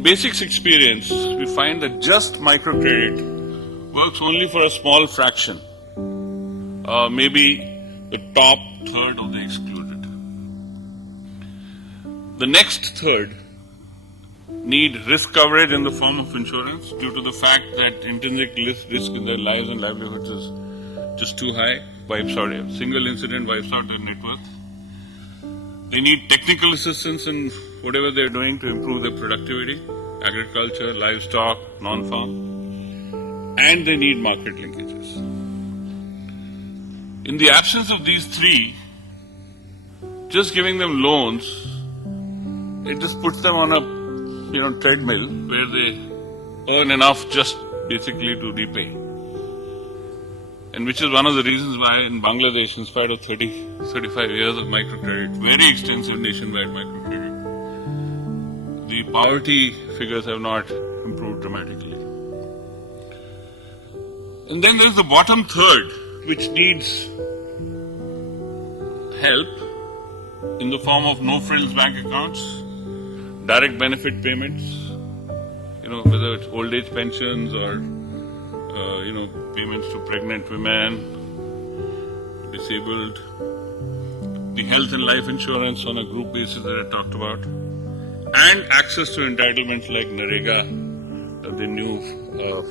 In basics experience, we find that just microcredit works only for a small fraction, maybe the top third of the excluded. The next third need risk coverage in the form of insurance due to the fact that intrinsic risk in their lives and livelihoods is just too high. Single incident wipes out their net worth. They need technical assistance in whatever they're doing to improve their productivity, agriculture, livestock, non-farm, and they need market linkages. In the absence of these three, just giving them loans, it just puts them on a treadmill where they earn enough just basically to repay. And which is one of the reasons why in Bangladesh, in spite of 35 years of microcredit, very extensive nationwide microcredit, the poverty figures have not improved dramatically. And then there's the bottom third, which needs help in the form of no-frills bank accounts, direct benefit payments, whether it's old age pensions or payments to pregnant women, disabled, the health and life insurance on a group basis that I talked about, and access to entitlements like NREGA, the new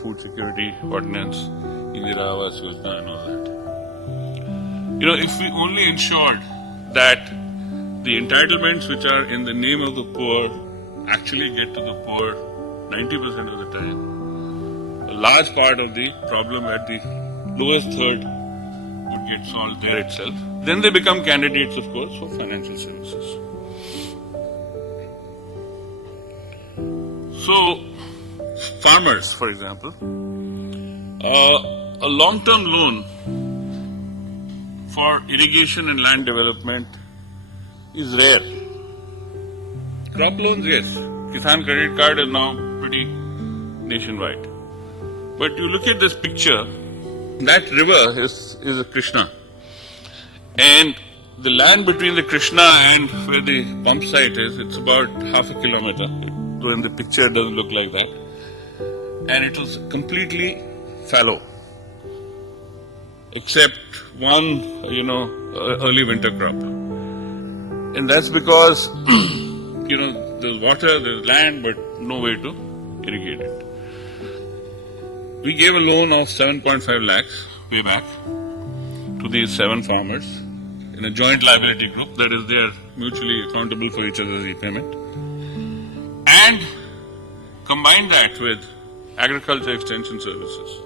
food security ordinance, Indira Awas Yojana and all that. If we only ensured that the entitlements which are in the name of the poor actually get to the poor 90% of the time, a large part of the problem at the lowest third would get solved there itself. Then they become candidates, of course, for financial services. So, farmers, for example, a long-term loan for irrigation and land development is rare. Crop loans, yes. Kisan credit card is now pretty nationwide. But you look at this picture, that river is a Krishna. And the land between the Krishna and where the pump site is, it's about half a kilometer. Though in the picture it doesn't look like that. And it was completely fallow. Except one, early winter crop. And that's because, there's water, there's land, but no way to irrigate it. We gave a loan of 7.5 lakhs way back to these 7 farmers in a joint liability group, that is, they are mutually accountable for each other's repayment. And combine that with agriculture extension services.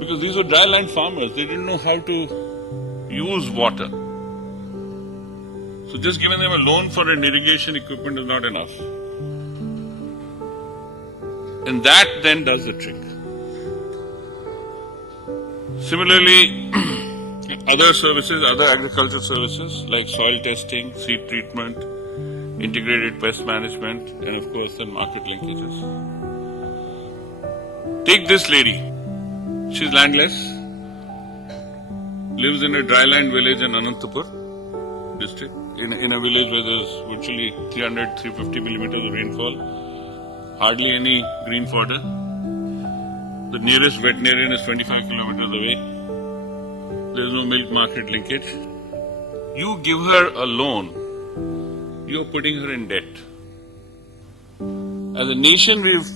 Because these were dry land farmers, they didn't know how to use water. So just giving them a loan for an irrigation equipment is not enough. And that then does the trick. Similarly, other services, other agriculture services like soil testing, seed treatment, integrated pest management, and of course then market linkages. Take this lady. She's landless, lives in a dryland village in Anantapur district, in a village where there's virtually 300-350 millimeters of rainfall, hardly any green fodder. The nearest veterinarian is 25 kilometers away. There's no milk market linkage. You give her a loan, you're putting her in debt. As a nation, we've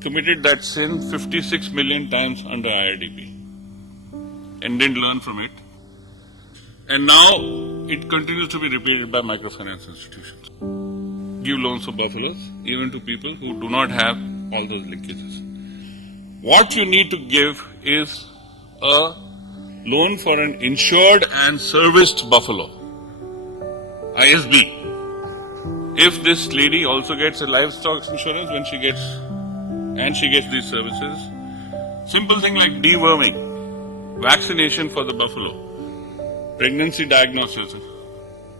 committed that sin 56 million times under IRDP and didn't learn from it. And now it continues to be repeated by microfinance institutions. Give loans for buffaloes, even to people who do not have all those linkages. What you need to give is a loan for an insured and serviced buffalo, ISB. If this lady also gets a livestock insurance when she gets these services, simple thing like deworming, vaccination for the buffalo, pregnancy diagnosis,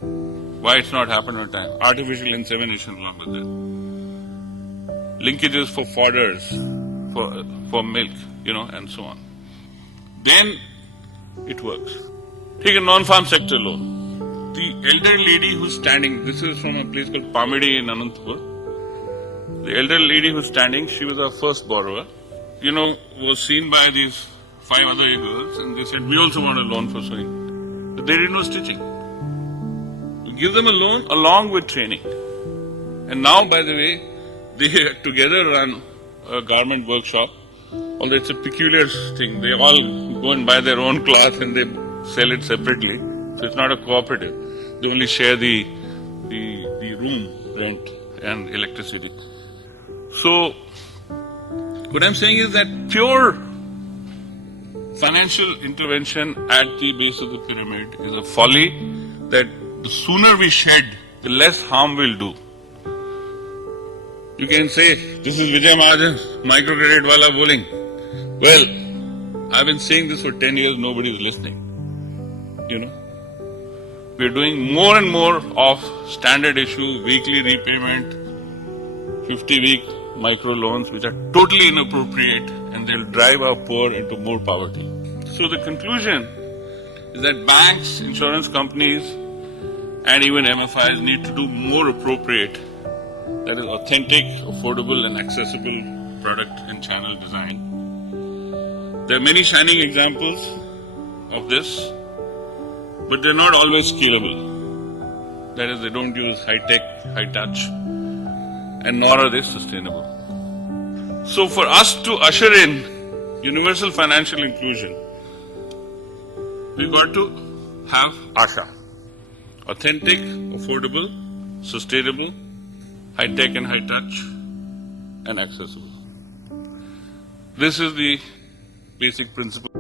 why it's not happened on time, artificial insemination along with that, linkages for fodders, for milk, and so on. Then it works. Take a non-farm sector loan. The elder lady who's standing, this is from a place called Pamidi in Anantapur. The elder lady who's standing, she was our first borrower. Was seen by these 5 other girls, and they said, we also want a loan for sewing. But they didn't know stitching. We give them a loan along with training. And now, by the way, they together run a garment workshop. Although it's a peculiar thing. They all go and buy their own cloth and they sell it separately. So it's not a cooperative. They only share the room rent and electricity. So what I'm saying is that pure financial intervention at the base of the pyramid is a folly that the sooner we shed, the less harm we'll do. You can say, this is Vijay Mahajan, microcredit wala bowling. Well, I've been saying this for 10 years, nobody's listening. We're doing more and more of standard issue, weekly repayment, 50-week micro loans, which are totally inappropriate and they'll drive our poor into more poverty. So the conclusion is that banks, insurance companies, and even MFIs need to do more appropriate, that is authentic, affordable and accessible product and channel design. There are many shining examples of this, but they're not always scalable. That is, they don't use high tech, high touch, and nor are they sustainable. So for us to usher in universal financial inclusion, we've got to have ASHA. Authentic, affordable, sustainable, high tech and high touch, and accessible. This is the basic principle.